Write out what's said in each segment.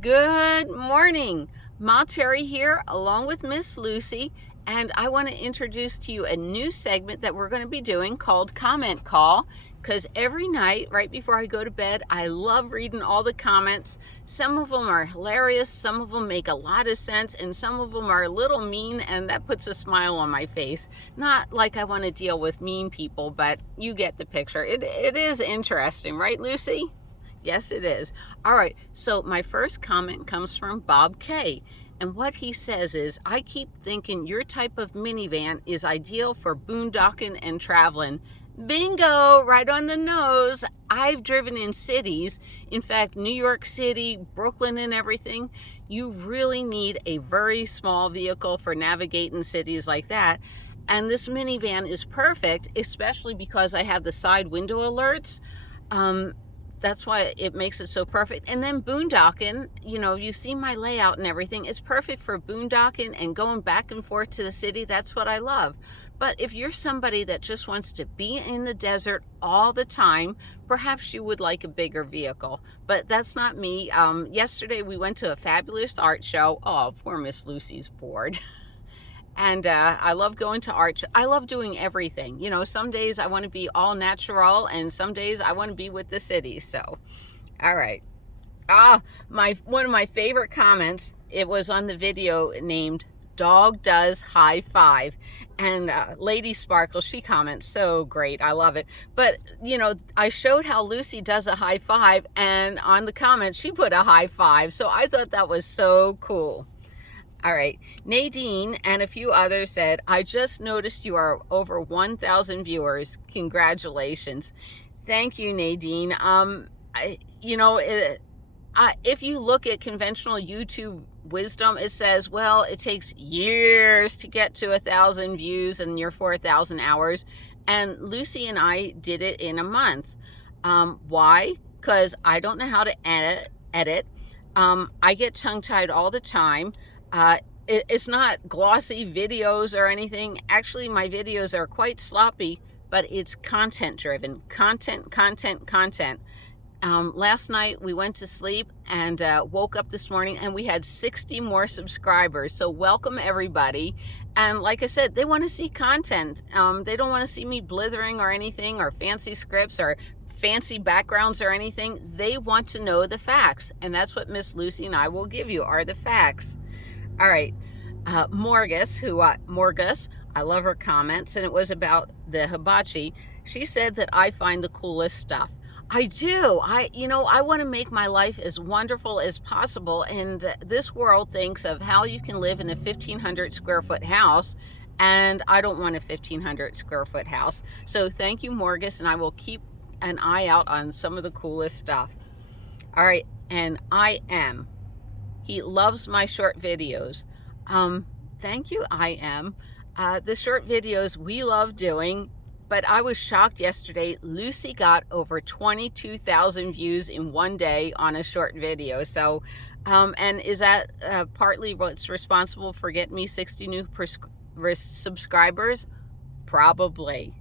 Good morning. Ma Terry here along with Miss Lucy, and I want to introduce to you a new segment that we're going to be doing called Comment Call, because every night right before I go to bed, I love reading all the comments. Some of them are hilarious, some of them make a lot of sense, and some of them are a little mean, and that puts a smile on my face. Not like I want to deal with mean people, but you get the picture. It is interesting, right, Lucy? Yes, it is. All right, so my first comment comes from Bob K. And what he says is, I keep thinking your type of minivan is ideal for boondocking and traveling. Bingo, right on the nose. I've driven in cities, in fact, New York City, Brooklyn, and everything. You really need a very small vehicle for navigating cities like that. And this minivan is perfect, especially because I have the side window alerts. That's why it makes it so perfect. And then boondocking, you see my layout and everything. It's perfect for boondocking and going back and forth to the city. That's what I love. But if you're somebody that just wants to be in the desert all the time, perhaps you would like a bigger vehicle. But that's not me. Yesterday we went to a fabulous art show. Oh, poor Miss Lucy's bored. And I love going to art. I love doing everything. Some days I want to be all natural, and some days I want to be with the city. So, all right. One of my favorite comments, it was on the video named Dog Does High Five. And Lady Sparkle, she comments, so great. I love it. But, I showed how Lucy does a high five, and on the comment, she put a high five. So I thought that was so cool. All right, Nadine and a few others said, I just noticed you are over 1,000 viewers. Congratulations. Thank you, Nadine. If you look at conventional YouTube wisdom, it says, well, it takes years to get to 1,000 views and your 4,000 hours. And Lucy and I did it in a month. Why? Because I don't know how to edit. I get tongue-tied all the time. It's not glossy videos or anything. Actually, my videos are quite sloppy, but it's content driven. Content. Last night we went to sleep and woke up this morning and we had 60 more subscribers. So welcome everybody. And like I said, they want to see content. They don't want to see me blithering or anything, or fancy scripts or fancy backgrounds or anything. They want to know the facts. And that's what Miss Lucy and I will give you, are the facts. All right, Morgus, I love her comments, and it was about the hibachi. She said that I find the coolest stuff. I do. I want to make my life as wonderful as possible, and this world thinks of how you can live in a 1,500 square foot house, and I don't want a 1,500 square foot house. So thank you, Morgus, and I will keep an eye out on some of the coolest stuff. All right, and he loves my short videos. Thank you, the short videos we love doing, but I was shocked yesterday. Lucy got over 22,000 views in one day on a short video. So, and is that partly what's responsible for getting me 60 new subscribers? Probably.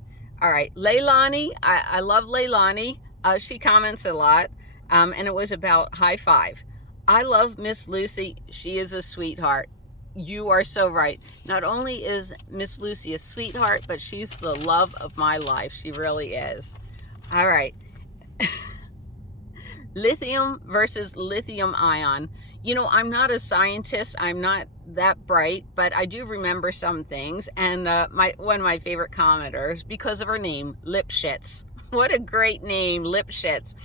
All right, Leilani, I love Leilani. She comments a lot, and it was about high five. I love Miss Lucy. She is a sweetheart. You are so right. Not only is Miss Lucy a sweetheart, but she's the love of my life. She really is. All right. Lithium versus lithium ion. I'm not a scientist. I'm not that bright, but I do remember some things. And one of my favorite commenters, because of her name, Lipschitz. What a great name, Lipschitz.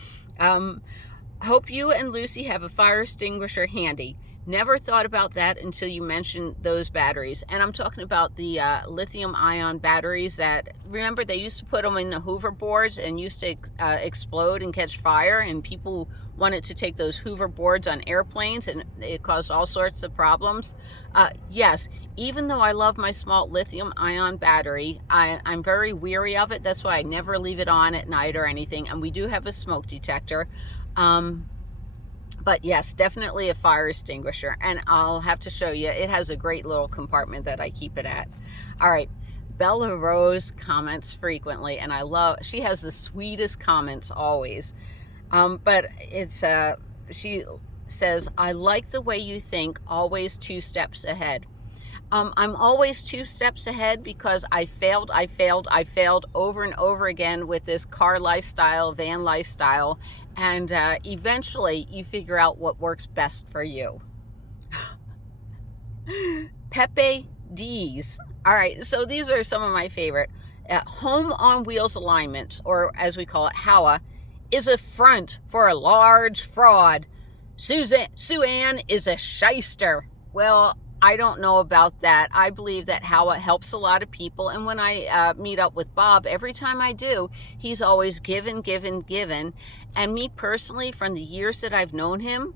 Hope you and Lucy have a fire extinguisher handy. Never thought about that until you mentioned those batteries. And I'm talking about the lithium ion batteries that, remember, they used to put them in the hoverboards and used to explode and catch fire, and people wanted to take those hoverboards on airplanes, and it caused all sorts of problems. Yes, even though I love my small lithium ion battery, I'm very weary of it. That's why I never leave it on at night or anything. And we do have a smoke detector. But yes, definitely a fire extinguisher. And I'll have to show you, it has a great little compartment that I keep it at. All right, Bella Rose comments frequently, and she has the sweetest comments always. But it's, she says, I like the way you think, always 2 steps ahead. I'm always 2 steps ahead because I failed over and over again with this car lifestyle, van lifestyle, and eventually you figure out what works best for you. Pepe D's. All right, so these are some of my favorite. Home on wheels alignments, or as we call it, HOWA, is a front for a large fraud. Sue-Ann is a shyster. Well, I don't know about that. I believe that HOWA helps a lot of people. And when I meet up with Bob, every time I do, he's always given. And me personally, from the years that I've known him,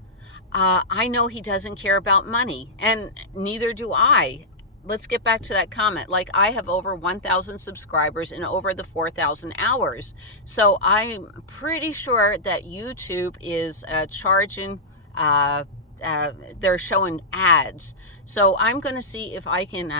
I know he doesn't care about money, and neither do I. Let's get back to that comment. Like, I have over 1,000 subscribers and over the 4,000 hours. So I'm pretty sure that YouTube is charging, they're showing ads. So I'm going to see if I can,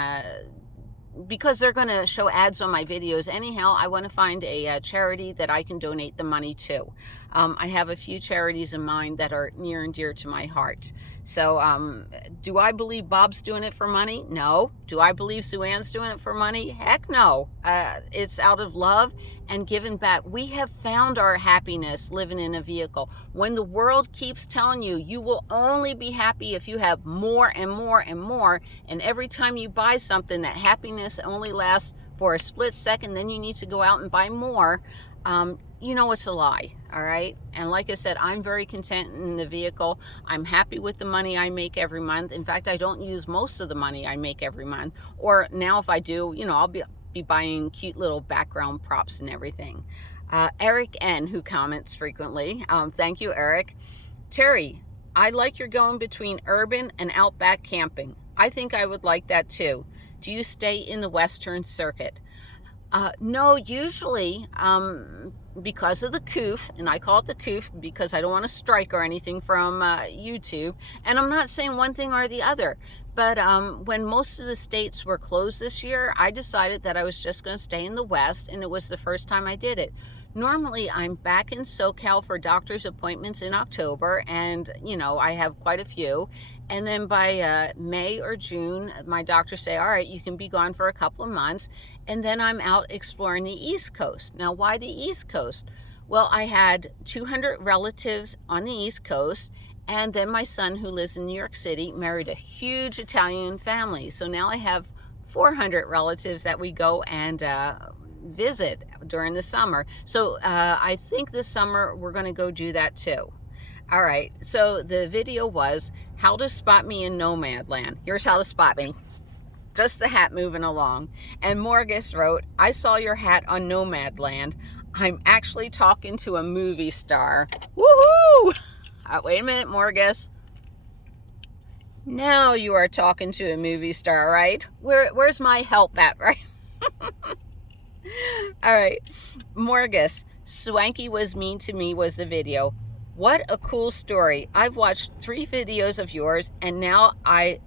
because they're going to show ads on my videos anyhow, I want to find a charity that I can donate the money to. I have a few charities in mind that are near and dear to my heart. So do I believe Bob's doing it for money? No. Do I believe Sue-Ann's doing it for money? Heck no. It's out of love and giving back. We have found our happiness living in a vehicle. When the world keeps telling you, you will only be happy if you have more and more and more, and every time you buy something, that happiness only lasts for a split second, then you need to go out and buy more, you know it's a lie, all right? And like I said, I'm very content in the vehicle. I'm happy with the money I make every month. In fact, I don't use most of the money I make every month. Or now if I do, you know, I'll be buying cute little background props and everything. Eric N., who comments frequently. Thank you, Eric. Terry, I like your going between urban and Outback camping. I think I would like that too. Do you stay in the Western Circuit? No, usually, because of the COOF, and I call it the COOF because I don't want to strike or anything from YouTube, and I'm not saying one thing or the other, but when most of the states were closed this year, I decided that I was just going to stay in the West, and it was the first time I did it. Normally, I'm back in SoCal for doctor's appointments in October, and, you know, I have quite a few. And then by May or June, my doctors say, all right, you can be gone for a couple of months. And then I'm out exploring the East Coast. Now, why the East Coast? Well, I had 200 relatives on the East Coast. And then my son, who lives in New York City, married a huge Italian family. So now I have 400 relatives that we go and visit during the summer. So I think this summer we're going to go do that too. All right, so the video was how to spot me in nomad land. Here's how to spot me. Just the hat moving along. And Morgus wrote, I saw your hat on nomad land. I'm actually talking to a movie star. Woohoo! Wait a minute, Morgus. Now you are talking to a movie star, right? Where's my help at, right? All right, Morgus, Swanky was mean to me was the video. What a cool story. I've watched 3 videos of yours and now I'm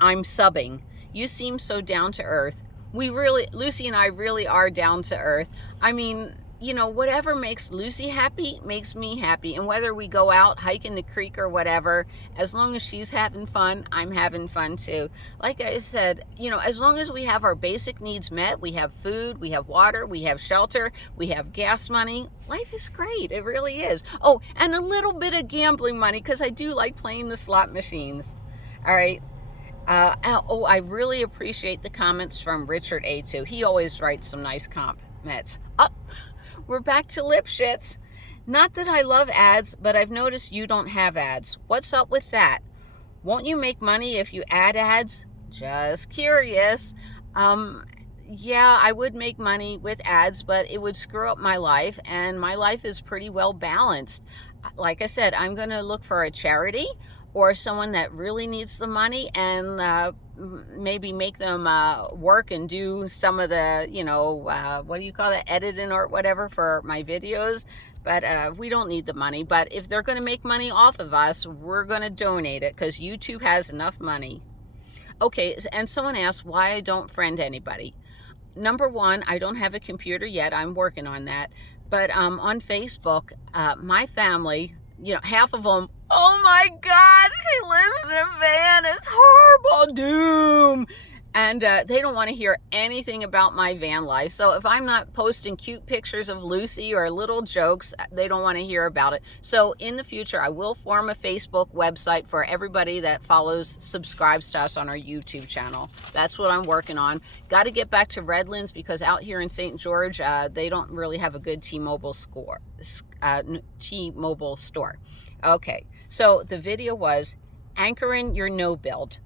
subbing. You seem so down to earth. Lucy and I really are down to earth. I mean, you know, whatever makes Lucy happy makes me happy. And whether we go out hiking the creek or whatever, as long as she's having fun, I'm having fun too. Like I said, you know, as long as we have our basic needs met, we have food, we have water, we have shelter, we have gas money, life is great. It really is. Oh, and a little bit of gambling money because I do like playing the slot machines. All right. I really appreciate the comments from Richard A2. He always writes some nice comments. Oh, we're back to Lipschitz. Not that I love ads, but I've noticed you don't have ads. What's up with that? Won't you make money if you add ads? Just curious. Yeah, I would make money with ads, but it would screw up my life, and my life is pretty well balanced. Like I said, I'm going to look for a charity or someone that really needs the money and maybe make them work and do some of the, you know, what do you call it, editing or whatever for my videos. But we don't need the money. But if they're going to make money off of us, we're going to donate it because YouTube has enough money. Okay, and someone asked why I don't friend anybody. Number one, I don't have a computer yet. I'm working on that. But on Facebook, my family, you know, half of them Oh my God, she lives in a van. It's horrible. Doom. And they don't want to hear anything about my van life. So if I'm not posting cute pictures of Lucy or little jokes, they don't want to hear about it. So in the future, I will form a Facebook website for everybody that subscribes to us on our YouTube channel. That's what I'm working on. Got to get back to Redlands because out here in St. George, they don't really have a good T-Mobile store. Okay, so the video was anchoring your no build.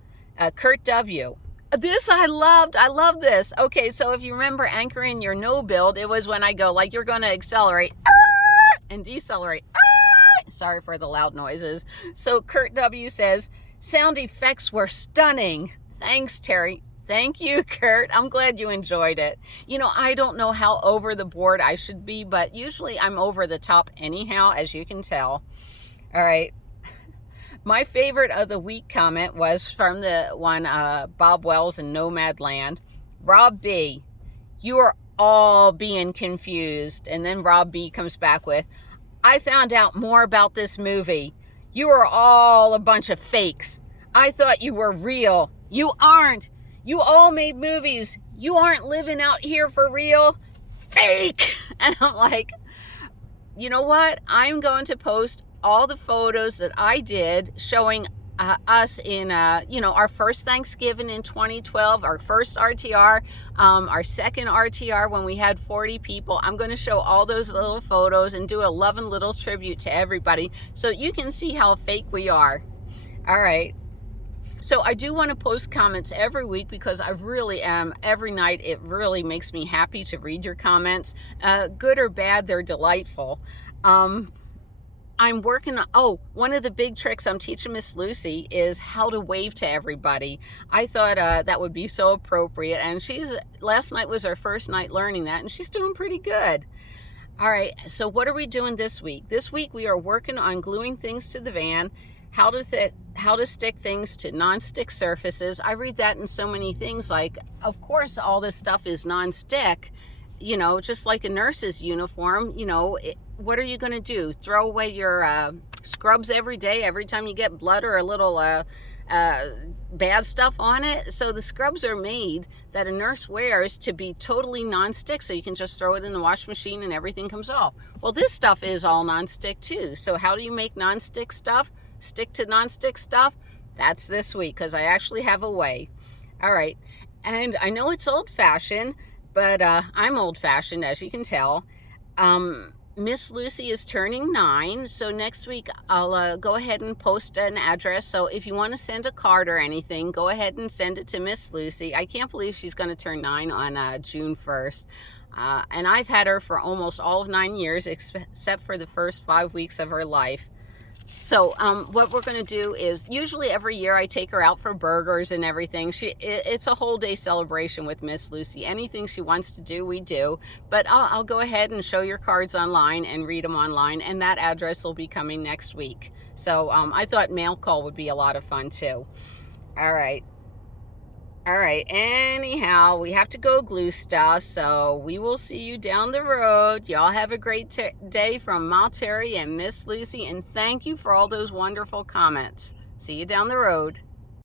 Kurt W. This I loved. I love this. Okay, so if you remember anchoring your no build, it was when I go like you're going to accelerate and decelerate. Sorry for the loud noises. So Kurt W says, sound effects were stunning. Thanks, Terry. Thank you, Kurt. I'm glad you enjoyed it. You know, I don't know how over the board I should be, but usually I'm over the top anyhow, as you can tell. All right. My favorite of the week comment was from the one, Bob Wells in Nomad Land. Rob B, you are all being confused. And then Rob B comes back with, I found out more about this movie. You are all a bunch of fakes. I thought you were real. You aren't. You all made movies. You aren't living out here for real. Fake. And I'm like, you know what? I'm going to post all the photos that I did showing us in, our first Thanksgiving in 2012, our first RTR, our second RTR when we had 40 people. I'm going to show all those little photos and do a loving little tribute to everybody so you can see how fake we are. All right. So I do want to post comments every week because I really am. Every night it really makes me happy to read your comments. Good or bad, they're delightful. I'm working on, one of the big tricks I'm teaching Miss Lucy is how to wave to everybody. I thought that would be so appropriate. And last night was our first night learning that, and she's doing pretty good. All right, so what are we doing this week? This week we are working on gluing things to the van, how to stick things to non-stick surfaces. I read that in so many things, like, of course, all this stuff is non-stick, just like a nurse's uniform, what are you going to do? Throw away your scrubs every day, every time you get blood or a little bad stuff on it? So the scrubs are made that a nurse wears to be totally non-stick, so you can just throw it in the washing machine and everything comes off. Well, this stuff is all non-stick too. So how do you make non-stick stuff stick to non-stick stuff? That's this week, because I actually have a way. All right, and I know it's old-fashioned, but I'm old-fashioned, as you can tell. Miss Lucy is turning 9, so next week I'll go ahead and post an address. So if you want to send a card or anything, go ahead and send it to Miss Lucy. I can't believe she's going to turn 9 on June 1st. And I've had her for almost all of 9 years, except for the first 5 weeks of her life. So what we're going to do is, usually every year I take her out for burgers and everything. It's a whole day celebration with Miss Lucy. Anything she wants to do, we do. But I'll go ahead and show your cards online and read them online, and that address will be coming next week. So I thought mail call would be a lot of fun too. All right. Anyhow, we have to go glue stuff, so we will see you down the road. Y'all have a great day from Ma Terry and Miss Lucy, and thank you for all those wonderful comments. See you down the road.